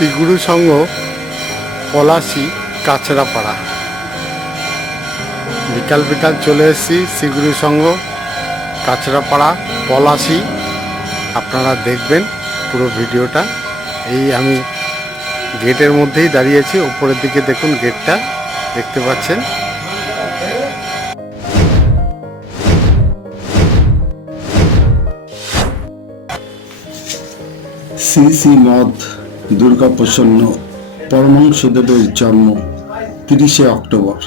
শ্রীগুরু সংঘ পলাশী কাছড়াপাড়া। বিকাল বিকাল চলে এসেছি শ্রীগুরু সংঘ কাছড়াপাড়া পলাশী। আপনারা দেখবেন পুরো ভিডিওটা। এই আমি গেটের মধ্যেই দাঁড়িয়েছি, উপরের দিকে দেখুন, গেটটা দেখতে পাচ্ছেন। শ্রী শ্রী মঠ দুর্গাপ্রসন্ন পরমহংসদেবের জন্ম 30শে অক্টোবর,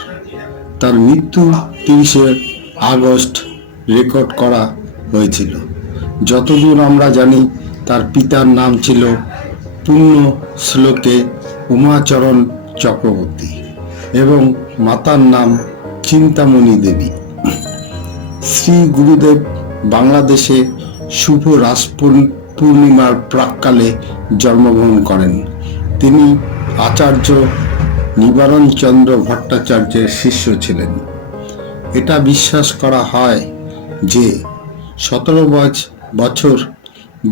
তার মৃত্যু 30শে আগস্ট রেকর্ড করা হয়েছিল। যতদূর আমরা জানি তার পিতার নাম ছিল পূর্ণ শ্লোকে উমাচরণ চক্রবর্তী এবং মাতার নাম চিন্তামণি দেবী। শ্রী গুরুদেব বাংলাদেশে শুভ রাস পূর্ণিমার প্রাক্কালে জন্মগ্রহণ করেন। তিনি আচার্য নিবারণ চন্দ্র ভট্টাচার্যের শিষ্য ছিলেন। এটা বিশ্বাস করা হয় যে 17 বছর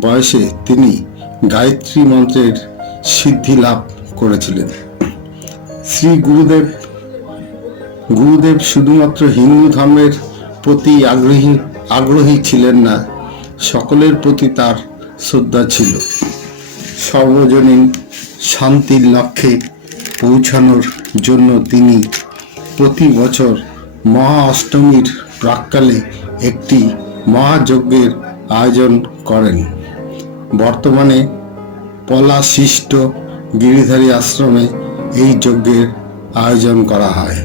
বয়সে তিনি গায়ত্রী মন্ত্রের সিদ্ধি লাভ করেছিলেন। শ্রী গুরুদেব শুধুমাত্র হিন্দু ধর্মের প্রতি আগ্রহী ছিলেন না, সকলের প্রতি তার শ্রদ্ধা ছিল। সর্বজনীন শান্তির লক্ষ্যে পৌঁছানোর জন্য তিনি প্রতি বছর মহা অষ্টমীর প্রাক্কালে একটি মহাযজ্ঞের আয়োজন করেন। বর্তমানে পলাশিষ্ট গিরিধারী আশ্রমে এই যজ্ঞের আয়োজন করা হয়।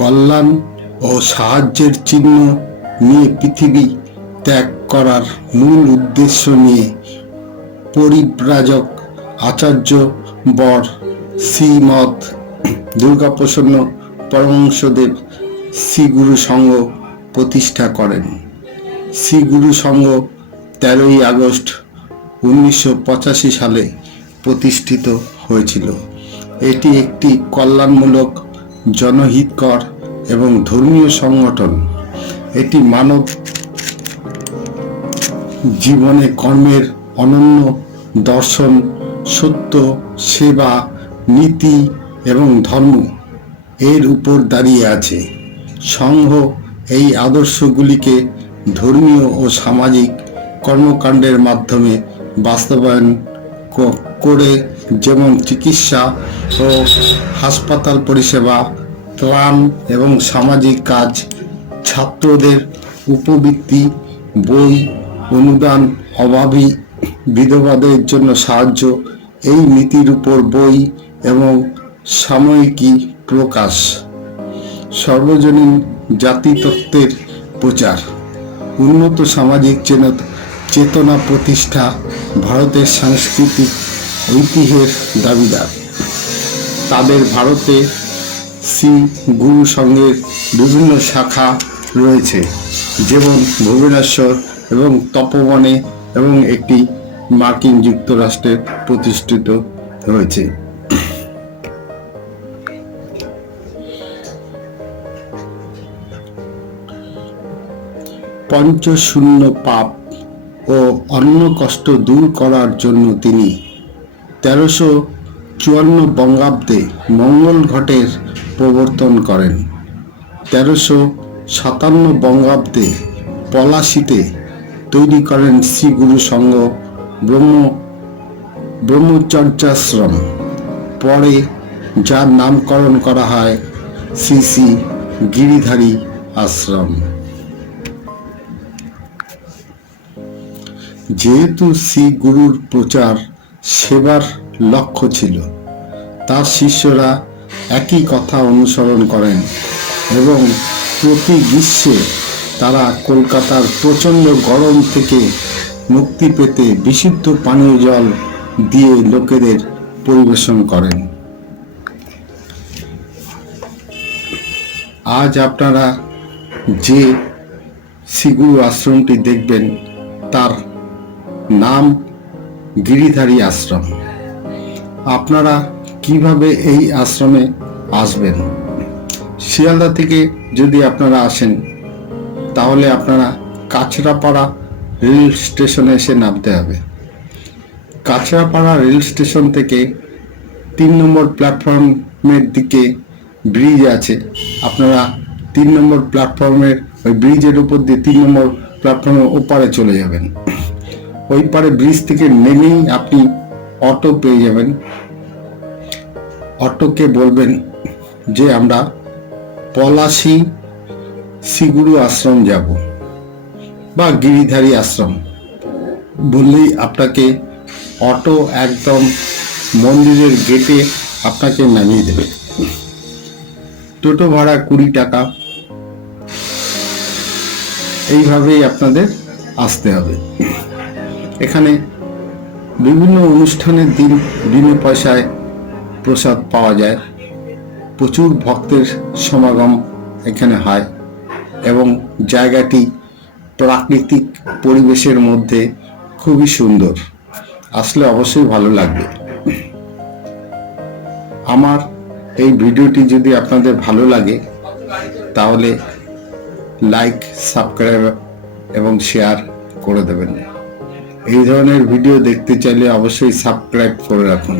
কল্যাণ ও সাহায্যের চিহ্ন নিয়ে পৃথিবী ত্যাগ করার মূল উদ্দেশ্য নিয়ে পরিব্রাজক আচার্য বর শ্রীমৎ দুর্গাপ্রসন্ন পরমহংসদেব শ্রীগুরু সংঘ প্রতিষ্ঠা করেন। শ্রীগুরু সংঘ 13ই আগস্ট 1985 সালে প্রতিষ্ঠিত হয়েছিল। এটি একটি কল্যাণমূলক, জনহিতকর এবং ধর্মীয় সংগঠন। এটি মানব জীবনে কর্মের অনন্য দর্শন, সত্য, সেবা, নীতি এবং ধর্ম এর উপর দাঁড়িয়ে আছে। সংঘ এই আদর্শগুলিকে ধর্মীয় ও সামাজিক কর্মকাণ্ডের মাধ্যমে বাস্তবায়ন করে, যেমন চিকিৎসা ও হাসপাতাল পরিষেবা, ত্রাণ এবং সামাজিক কাজ, ছাত্রদের উপবৃত্তি, বই অনুদান, অভাবী বিধবাদের জন্য সাহায্য, এই নীতির উপর বই এবং সাময়িকী প্রকাশ, সর্বজনীন জাতিতত্ত্বের প্রচার, উন্নত সামাজিক চেতনা প্রতিষ্ঠা, ভারতের সাংস্কৃতিক ঐতিহ্যের দাবিদার। তাদের ভারতে শ্রী গুরু সংঘের বিভিন্ন শাখা রয়েছে, যেমন ভুবনেশ্বর এবং তপোবনে, এবং একটি মার্কিন যুক্তরাষ্ট্রে প্রতিষ্ঠিত হয়েছে। পঞ্চশূন্য পাপ ও অন্য কষ্ট দূর করার জন্য তিনি 1354 বঙ্গাব্দে মঙ্গল ঘটের প্রবর্তন করেন। 1357 বঙ্গাব্দে পলাশীতে তৈরি করেন শ্রী গুরু সংঘ ব্রহ্মচর্যাশ্রম, পরে যার নামকরণ করা হয় শ্রী শ্রী গিরিধারী আশ্রম। যেহেতু শ্রী গুরুর প্রচার সেবার লক্ষ্য ছিল, তার শিষ্যরা একই কথা অনুসরণ করেন এবং প্রতি গ্রীষ্মে তারা কলকাতার প্রচণ্ড গরম থেকে মুক্তি পেতে বিশুদ্ধ পানীয় জল দিয়ে লোকেদের পরিবেশন করেন। আজ আপনারা যে শ্রীগুরু আশ্রমটি দেখবেন তার নাম গিরিধারী আশ্রম। আপনারা কিভাবে এই আশ্রমে আসবেন? শিয়ালদা থেকে যদি আপনারা আসেন তাহলে আপনারা কাছড়াপাড়া রেল স্টেশনে এসে নামতে হবে। কাছড়াপাড়া রেল স্টেশন থেকে 3 নম্বর প্ল্যাটফর্মের দিকে ব্রিজ আছে। আপনারা 3 নম্বর প্ল্যাটফর্মের ওই ব্রিজের উপর দিয়ে 3 নম্বর প্ল্যাটফর্মের ওপারে চলে যাবেন। ওই পারে ব্রিজ থেকে নেমেই আপনি অটো পেয়ে যাবেন। অটোকে বলবেন যে আমরা পলাশী শ্রীগুরু আশ্রম যাব বা গিরিধারী আশ্রম বললেই আপনাকে অটো একদম মন্দিরের গেটে আপনাকে নামিয়ে দেবে। টোটো ভাড়া 20 টাকা। এইভাবেই আপনাদের আসতে হবে। এখানে বিভিন্ন অনুষ্ঠানের দিন বিনা পয়সায় প্রসাদ পাওয়া যায়। প্রচুর ভক্তের সমাগম এখানে হয় এবং জায়গাটি প্রাকৃতিক পরিবেশের মধ্যে খুবই সুন্দর। আসলে অবশ্যই ভালো লাগবে। আমার এই ভিডিওটি যদি আপনাদের ভালো লাগে তাহলে লাইক, সাবস্ক্রাইব এবং শেয়ার করে দেবেন। এই ধরনের ভিডিও দেখতে চাইলে অবশ্যই সাবস্ক্রাইব করে রাখুন।